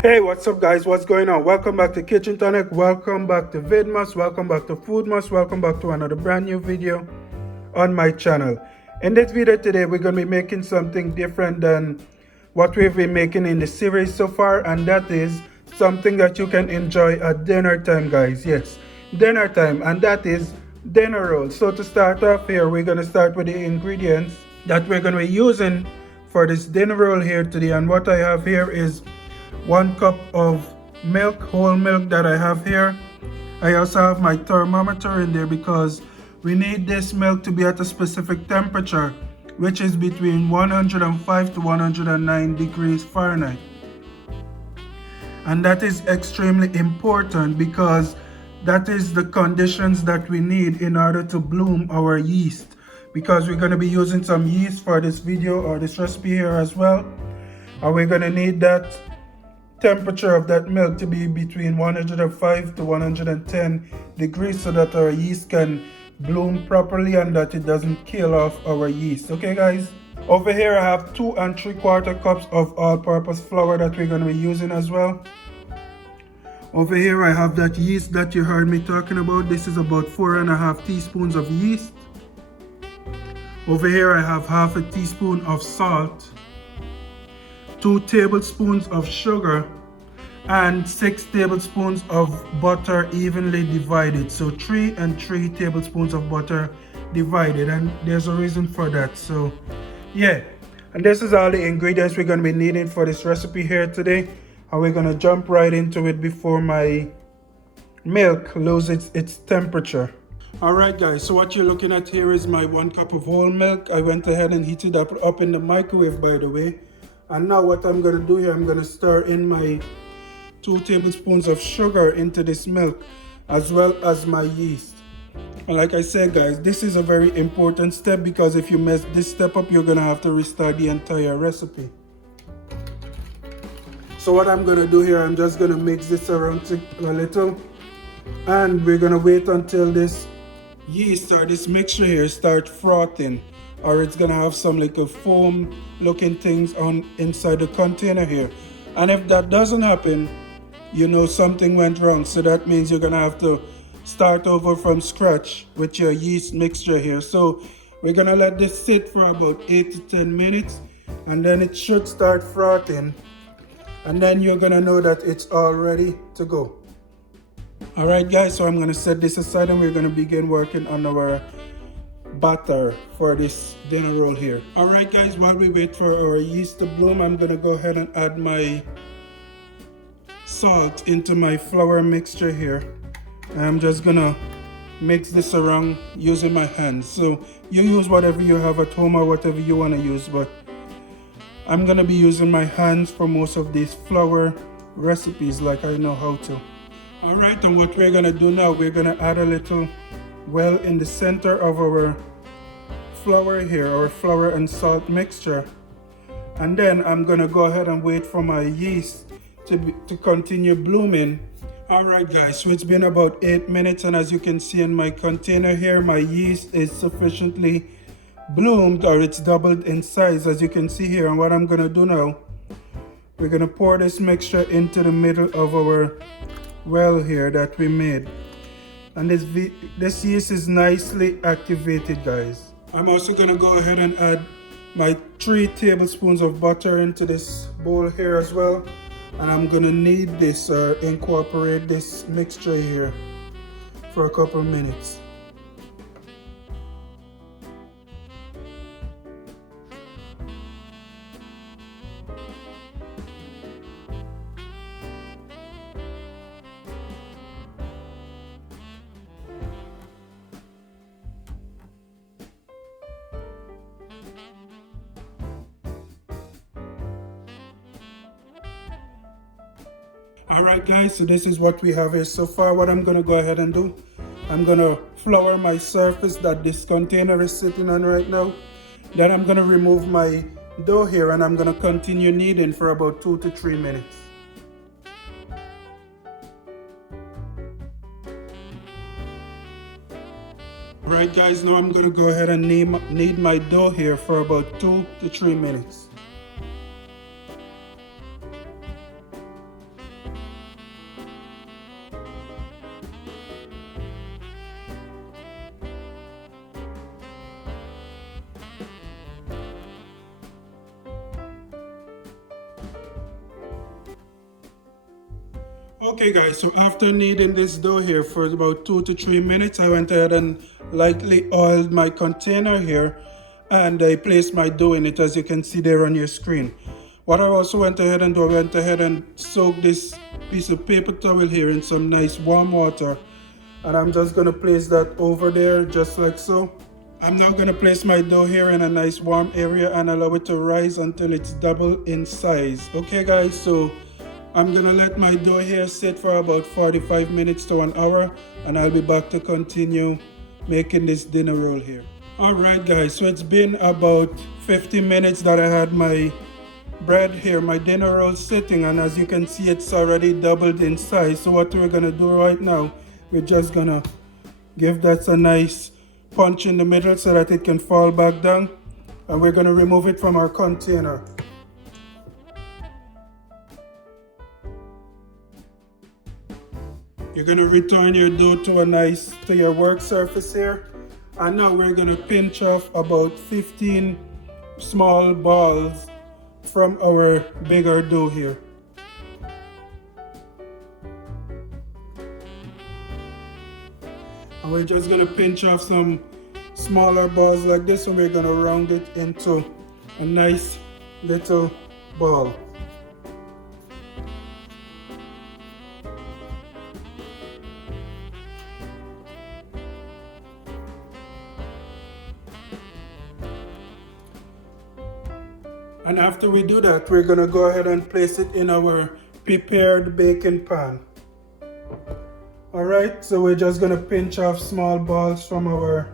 Hey, what's up guys? What's going on? Welcome back to Kchin Tonic. Welcome back to Vidmas. Welcome back to Foodmas. Welcome back to another brand new video on my channel. In this video today, we're going to be making something different than what we've been making in the series so far, and that is something that you can enjoy at dinner time, guys. Yes, dinner time, and that is dinner rolls. So to start off here, we're going to start with the ingredients that we're going to be using for this dinner roll here today. And what I have here is 1 cup of milk, whole milk that I have here. I also have my thermometer in there because we need this milk to be at a specific temperature, which is between 105 to 109 degrees Fahrenheit. And that is extremely important because that is the conditions that we need in order to bloom our yeast, because we're going to be using some yeast for this video or this recipe here as well. And we're going to need that temperature of that milk to be between 105 to 110 degrees so that our yeast can bloom properly and that it doesn't kill off our yeast. Okay guys, over here I have 2 3/4 cups of all-purpose flour that we're going to be using as well. Over here I have that yeast that you heard me talking about. This is about 4.5 teaspoons of yeast. Over here I have half a teaspoon of salt, 2 tablespoons of sugar, and 6 tablespoons of butter evenly divided. So 3 and 3 tablespoons of butter divided, and there's a reason for that. So yeah, and this is all the ingredients we're going to be needing for this recipe here today, and we're going to jump right into it before my milk loses its temperature. Alright guys, so what you're looking at here is my 1 cup of whole milk. I went ahead and heated up in the microwave, by the way. And now what I'm going to do here, I'm going to stir in my 2 tablespoons of sugar into this milk, as well as my yeast. And like I said guys, this is a very important step because if you mess this step up, you're going to have to restart the entire recipe. So what I'm going to do here, I'm just going to mix this around a little, and we're going to wait until this yeast or this mixture here start frothing, or it's gonna have some little foam looking things on inside the container here. And if that doesn't happen, you know something went wrong. So that means you're gonna have to start over from scratch with your yeast mixture here. So we're gonna let this sit for about 8 to 10 minutes, and then it should start frothing, and then you're gonna know that it's all ready to go. Alright guys, so I'm going to set this aside and we're going to begin working on our batter for this dinner roll here. Alright guys, while we wait for our yeast to bloom, I'm going to go ahead and add my salt into my flour mixture here. And I'm just going to mix this around using my hands. So you use whatever you have at home or whatever you want to use, but I'm going to be using my hands for most of these flour recipes like I know how to. Alright, and what we're going to do now, we're going to add a little well in the center of our flour here, our flour and salt mixture. And then I'm going to go ahead and wait for my yeast to continue blooming. Alright guys, so it's been about 8 minutes, and as you can see in my container here, my yeast is sufficiently bloomed, or it's doubled in size as you can see here. And what I'm going to do now, we're going to pour this mixture into the middle of our well here that we made, and this yeast is nicely activated guys. I'm also going to go ahead and add my 3 tablespoons of butter into this bowl here as well, and I'm going to knead this or incorporate this mixture here for a couple minutes. Alright guys, so this is what we have here so far. What I'm going to go ahead and do, I'm going to flour my surface that this container is sitting on right now. Then I'm going to remove my dough here, and I'm going to continue kneading for about 2 to 3 minutes. Alright guys, now I'm going to go ahead and knead my dough here for about 2 to 3 minutes. Okay guys, so after kneading this dough here for about 2 to 3 minutes, I went ahead and lightly oiled my container here and I placed my dough in it, as you can see there on your screen. What I also went ahead and do, I went ahead and soaked this piece of paper towel here in some nice warm water, and I'm just going to place that over there just like so. I'm now going to place my dough here in a nice warm area and allow it to rise until it's double in size. Okay guys, so I'm gonna let my dough here sit for about 45 minutes to an hour, and I'll be back to continue making this dinner roll here. Alright guys, so it's been about 50 minutes that I had my bread here, my dinner roll sitting, and as you can see it's already doubled in size. So what we're gonna do right now, we're just gonna give that a nice punch in the middle so that it can fall back down, and we're gonna remove it from our container. You're going to return your dough to your work surface here. And now we're going to pinch off about 15 small balls from our bigger dough here. And we're just going to pinch off some smaller balls like this, and we're going to round it into a nice little ball. And after we do that, we're gonna go ahead and place it in our prepared baking pan. Alright, so we're just gonna pinch off small balls from our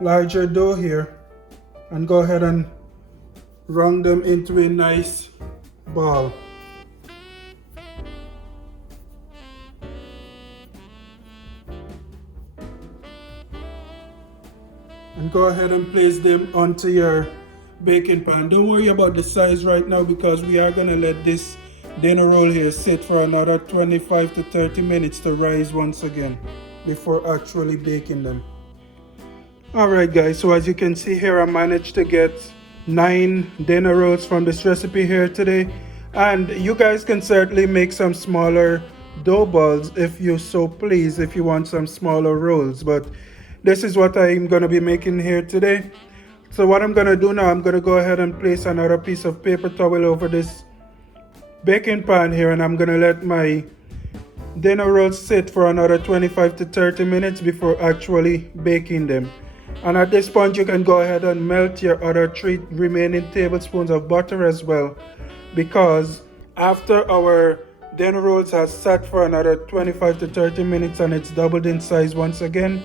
larger dough here and go ahead and round them into a nice ball. And go ahead and place them onto your baking pan. Don't worry about the size right now, because we are going to let this dinner roll here sit for another 25 to 30 minutes to rise once again before actually baking them. Alright guys, so as you can see here, I managed to get 9 dinner rolls from this recipe here today, and you guys can certainly make some smaller dough balls if you so please, if you want some smaller rolls, but this is what I'm going to be making here today. So what I'm going to do now, I'm going to go ahead and place another piece of paper towel over this baking pan here, and I'm going to let my dinner rolls sit for another 25 to 30 minutes before actually baking them. And at this point, you can go ahead and melt your other 3 remaining tablespoons of butter as well, because after our dinner rolls has sat for another 25 to 30 minutes and it's doubled in size once again,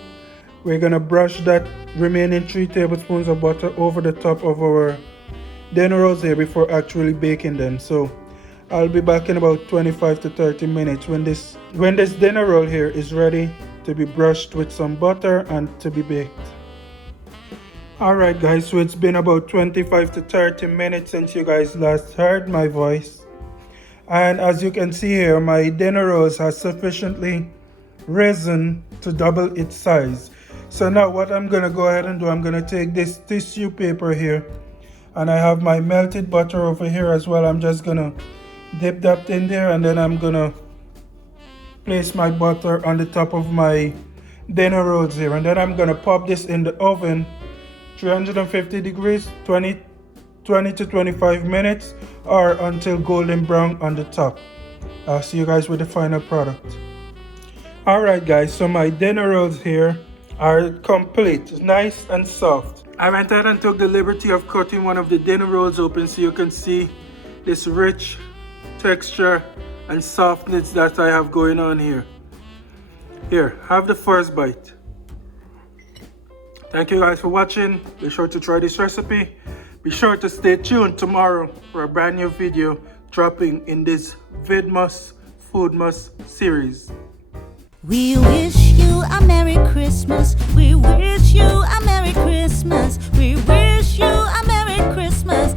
we're going to brush that remaining 3 tablespoons of butter over the top of our dinner rolls here before actually baking them. So I'll be back in about 25 to 30 minutes when this dinner roll here is ready to be brushed with some butter and to be baked. Alright guys, so it's been about 25 to 30 minutes since you guys last heard my voice. And as you can see here, my dinner rolls has sufficiently risen to double its size. So now what I'm going to go ahead and do, I'm going to take this tissue paper here, and I have my melted butter over here as well. I'm just going to dip that in there, and then I'm going to place my butter on the top of my dinner rolls here, and then I'm going to pop this in the oven, 350 degrees, 20 to 25 minutes, or until golden brown on the top. I'll see you guys with the final product. Alright guys, so my dinner rolls here are complete, nice and soft. I went ahead and took the liberty of cutting one of the dinner rolls open so you can see this rich texture and softness that I have going on here. Here, have the first bite. Thank you guys for watching. Be sure to try this recipe. Be sure to stay tuned tomorrow for a brand new video dropping in this Vidmas Foodmas series. We wish you a Merry Christmas. We wish you a Merry Christmas. We wish you a Merry Christmas.